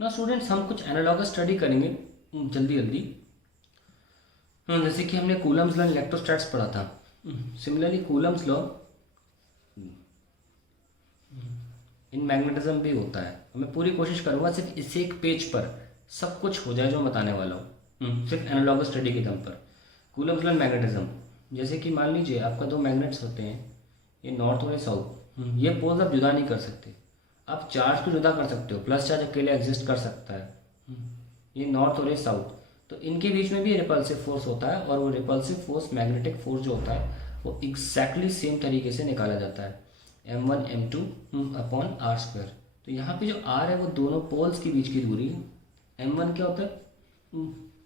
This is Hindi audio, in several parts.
ना स्टूडेंट्स, हम कुछ एनालॉगस स्टडी करेंगे जल्दी जल्दी। जैसे कि हमने कूलम्स लॉ इलेक्ट्रोस्टैट्स पढ़ा था, similarly Coulomb's law in magnetism भी होता है। मैं पूरी कोशिश करूंगा सिर्फ इस एक पेज पर सब कुछ हो जाए जो मैं बताने वाला हूँ, सिर्फ एनालॉगस स्टडी के दम पर। कूलम्स लॉ मैग्नेटिज्म, जैसे कि मान लीजिए आपका दो मैग्नेट्स होते हैं, ये नॉर्थ और ये साउथ, ये पोल्स आप जुदा नहीं कर सकते। आप चार्ज को जुदा कर सकते हो, प्लस चार्ज अकेले एग्जिस्ट कर सकता है, ये नॉर्थ और ये साउथ। तो इनके बीच में भी रिपल्सिव फोर्स होता है, और वो रिपल्सिव फोर्स मैग्नेटिक फोर्स जो होता है वो एग्जैक्टली सेम तरीके से निकाला जाता है, m1 m2 upon are square. तो यहाँ पे जो r है वो दोनों पोल्स के बीच की दूरी है। m1 क्या होता है?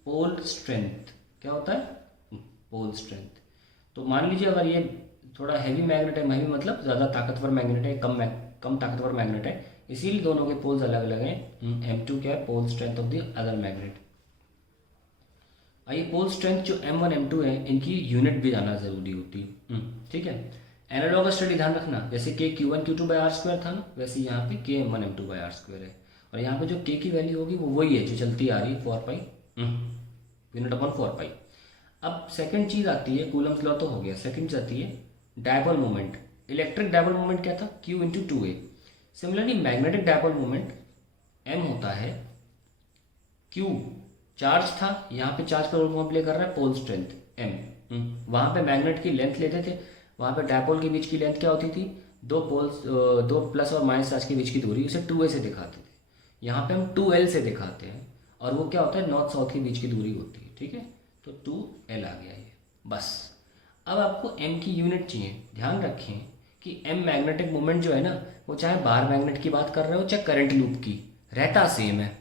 Pole strength. क्या होता है? Pole strength. तो मान लीजिए अगर ये थोड़ा हैवी मैग्नेट है, हैवी मतलब ज़्यादा ताकतवर मैग्नेट है, कम ताकतवर मैग्नेट है, इसीलिए दोनों के पोल्स अलग अलग हैं। m2 क्या है? Pole strength of the other magnet. आइए, पोल स्ट्रेंथ जो m1 m2 है इनकी यूनिट भी जाना जरूरी होती है, ठीक है। एनालॉगस स्टडी ध्यान रखना, जैसे के Q1 Q2 by are square था ना, वैसे यहाँ पे के m1 m2 by are square है। और यहाँ पे जो के की वैल्यू होगी वो वही है जो चलती आ रही है, 4 पाई यूनिट अपॉन 4 पाई। अब सेकंड चीज़ आती है, कूलम्स लॉ तो हो गया, सेकंड चीज़ आती है dipole moment. Electric dipole moment क्या था? Q into 2a। Similarly magnetic dipole moment m होता है Q, चार्ज था, यहाँ पे चार्ज का रोल कौन प्ले कर रहा है? Pole strength m। वहाँ पे मैग्नेट की लेंथ लेते थे, वहाँ पे डायपोल के बीच की लेंथ क्या होती थी? दो पोल्स, दो प्लस और माइनस चार्ज के बीच की दूरी, उसे 2a से दिखाते थे। यहाँ पे हम 2l से दिखाते हैं, और वो क्या होता है? नॉर्थ साउथ के बीच की दूरी होती है, ठीक है। तो 2l आ गया ये, बस। अब आपको m की यूनिट चाहिए। ध्यान रखें कि m मैग्नेटिक मोमेंट जो है ना, वो चाहे बाहर मैग्नेट की बात कर रहे हो चाहे करंट लूप की, रहता सेम है।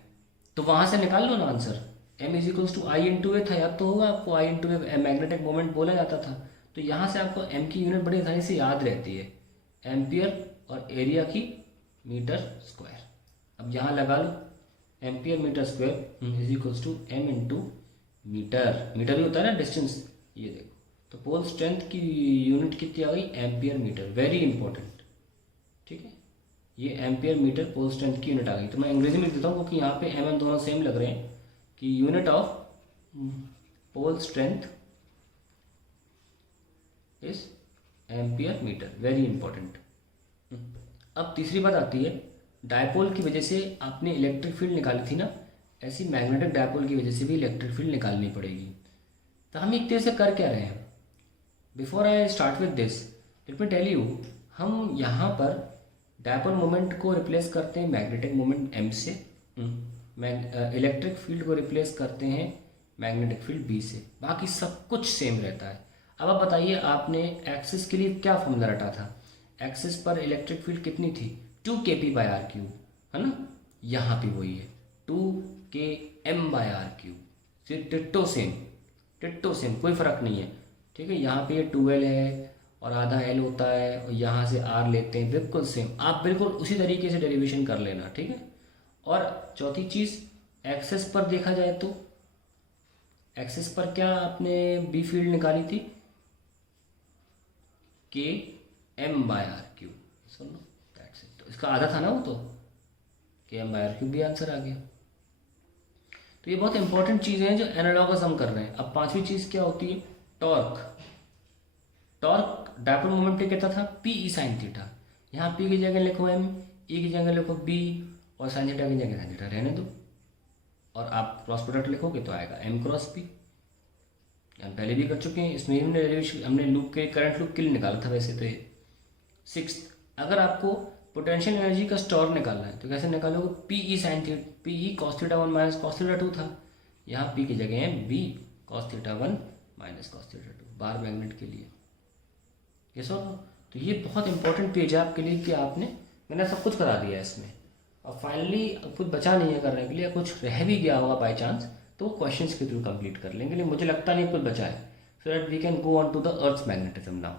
तो वहाँ से निकाल लो ना answer. m is equals to I into A था, याद तो होगा आपको, I into A magnetic moment बोला जाता था। तो यहाँ से आपको m की यूनिट बड़ी आसानी से याद रहती है, एम्पियर और एरिया की मीटर स्क्वायर। अब यहाँ लगा लो, ampere metre square is equals to m into metre. Metre ही होता है ना डिस्टेंस, ये देखो। तो पोल स्ट्रेंथ की यूनिट कितनी आ गई? एम्पियर मीटर, वेरी इंपॉर्टेंट, ठीक है। ये एम्पियर मीटर पोल स्ट्रेंथ की यूनिट आ गई। तो मैं अंग्रेजी में लिख देता हूँ क्योंकि यहाँ पे mm दोनों सेम लग रहे हैं, कि unit of pole strength is ampere metre, very important. अब तीसरी बात आती है, डायपोल की वजह से आपने इलेक्ट्रिक फील्ड निकाली थी ना, ऐसी मैग्नेटिक डायपोल की वजह से भी इलेक्ट्रिक फील्ड निकालनी पड़ेगी। तो हम एक तरह से कर क्या रहे हैं? Before I start with this, let me tell you, हम यहाँ पर डायपोल मोमेंट को रिप्लेस करते हैं मैग्नेटिक मोमेंट m से, इलेक्ट्रिक फील्ड को रिप्लेस करते हैं मैग्नेटिक फील्ड b से, बाकी सब कुछ सेम रहता है। अब आप बताइए, आपने एक्सिस के लिए क्या फॉर्मूला रटा था? एक्सिस पर इलेक्ट्रिक फील्ड कितनी थी? 2kp बाई आर क्यूब, है ना। यहाँ भी वही है, 2km बाई आर क्यूब, फिर टिट्टो सेम, टिट्टो सेम, कोई फ़र्क नहीं है, ठीक है। यहाँ पे ये 2l है और आधा l होता है, और यहाँ से r लेते हैं, बिल्कुल सेम। आप बिल्कुल उसी तरीके से डेरिवेशन कर लेना, ठीक है। और चौथी चीज़, एक्सेस पर देखा जाए तो एक्सेस पर क्या आपने बी फील्ड निकाली थी? km बाई आर क्यूब, सुन लो, दैट्स इट। तो इसका आधा था ना वो, तो km बाई आर क्यूब भी आंसर आ गया। तो ये बहुत इंपॉर्टेंट चीज़ें हैं जो एनालॉगस हम कर रहे हैं। अब पांचवी चीज़ क्या होती है? टॉर्क। टॉर्क डायपोल मोमेंट पे कहता था पी ई साइन थीटा, यहाँ पी की जगह लिखो m, ई की जगह लिखो b, और साइन थीटा की जगह साइन थीटा रहने दो, और आप क्रॉस प्रोडक्ट लिखोगे तो आएगा m क्रॉस p। हम पहले भी कर चुके हैं, इसमें हमने लूप के करंट लूप के लिए निकाला था वैसे तो ये। सिक्स, अगर आपको पोटेंशियल एनर्जी का स्टोर निकालना है तो कैसे निकालोगे? P E sine theta, P E cos theta 1 minus cos theta 2 था, यहाँ p की जगह है b cos theta 1 minus cos theta 2, bar magnet के लिए। ये सब, तो ये बहुत इंपॉर्टेंट पेज है आपके लिए कि मैंने सब कुछ करा दिया है इसमें। और फाइनली कुछ बचा नहीं है करने के लिए, कुछ रह भी गया होगा बाई चांस तो वो क्वेश्चंस के थ्रू कंप्लीट कर लेंगे, लेकिन मुझे लगता नहीं कुछ बचा है, so that we can go on to the earth's magnetism now.